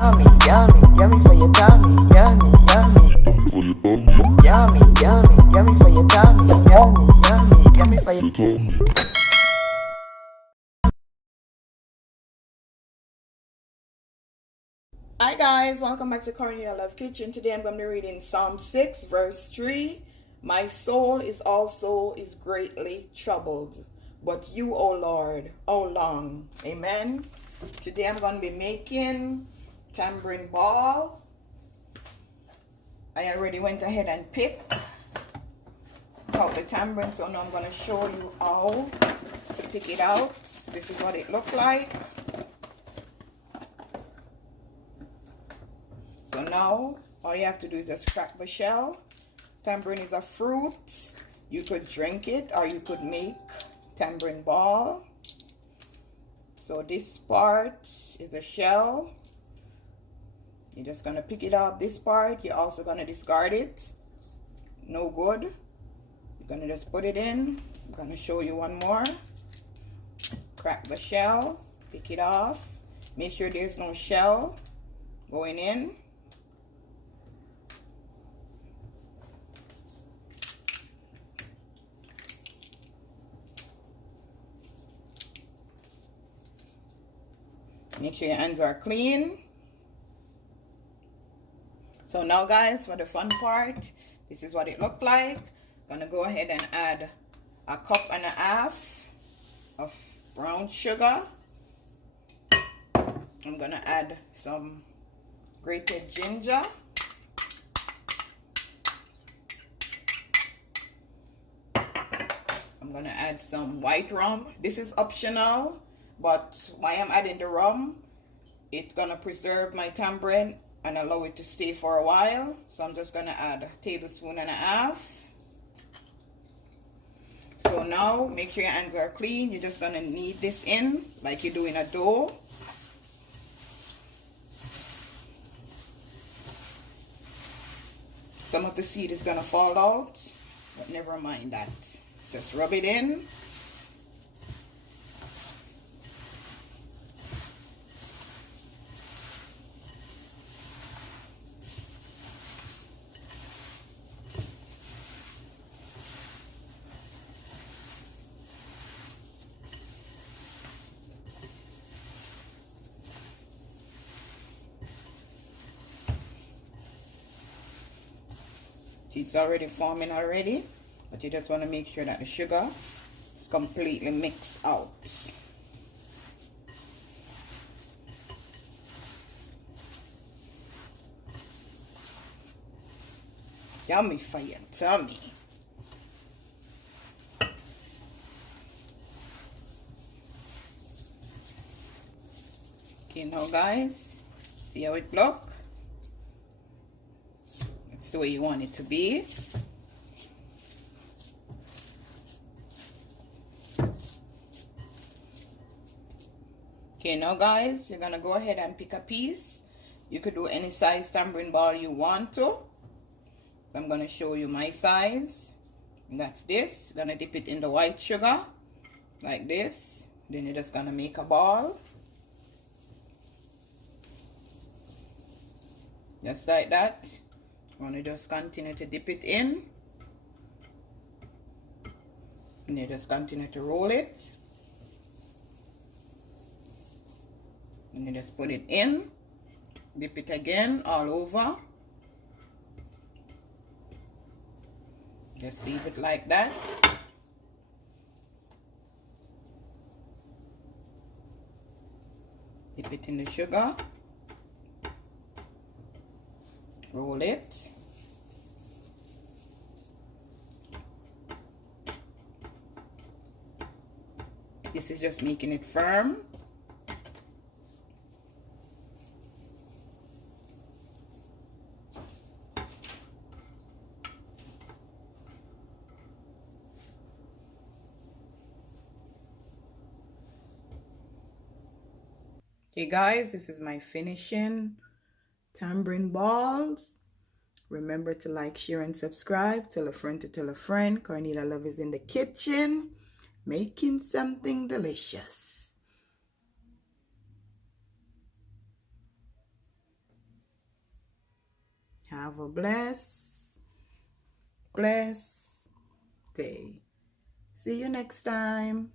Yummy, yummy, yummy for your tummy. Yummy, yummy. Yummy, yummy, yummy for your tummy. Yummy, yummy, yummy for your tummy. Hi guys, welcome back to Cornelialove Kitchen. Today I'm going to be reading Psalm 6 verse 3. My soul is greatly troubled, but you, O Lord, how long? Amen. Today I'm going to be making tamarind ball. I already went ahead and picked out the tamarind, so now I'm going to show you how to pick it out. This is what it looks like. So now all you have to do is just crack the shell. Tamarind is a fruit. You could drink it or you could make tamarind ball. So this part is the shell. You're just gonna pick it up. This part you're also gonna discard it. No good. You're gonna just put it in. I'm gonna show you one more. Crack the shell, pick it off. Make sure there's no shell going in. Make sure your hands are clean. So now guys, for the fun part, this is what it looked like. Gonna go ahead and add 1.5 cups of brown sugar. I'm gonna add some grated ginger. I'm gonna add some white rum. This is optional, but why I'm adding the rum, it's gonna preserve my tamarind and allow it to stay for a while. So I'm just gonna add 1.5 tablespoons. So now make sure your hands are clean. You're just gonna knead this in like you do in a dough. Some of the seed is gonna fall out, but never mind that. Just rub it in. See, it's already forming already, but you just want to make sure that the sugar is completely mixed out. Yummy for your tummy. Okay, now guys, see how it look? It's the way you want it to be. Okay, now guys, you're gonna go ahead and pick a piece. You could do any size tamarind ball you want to. I'm gonna show you my size. And that's this. Gonna dip it in the white sugar like this. Then you're just gonna make a ball. Just like that. I'm gonna just continue to dip it in. And you just continue to roll it. And you just put it in. Dip it again all over. Just leave it like that. Dip it in the sugar. Roll it. This is just making it firm. Okay guys, this is my finishing tamarind balls. Remember to like, share, and subscribe. Tell a friend to tell a friend. Cornelialove is in the kitchen making something delicious. Have a blessed day. See you next time.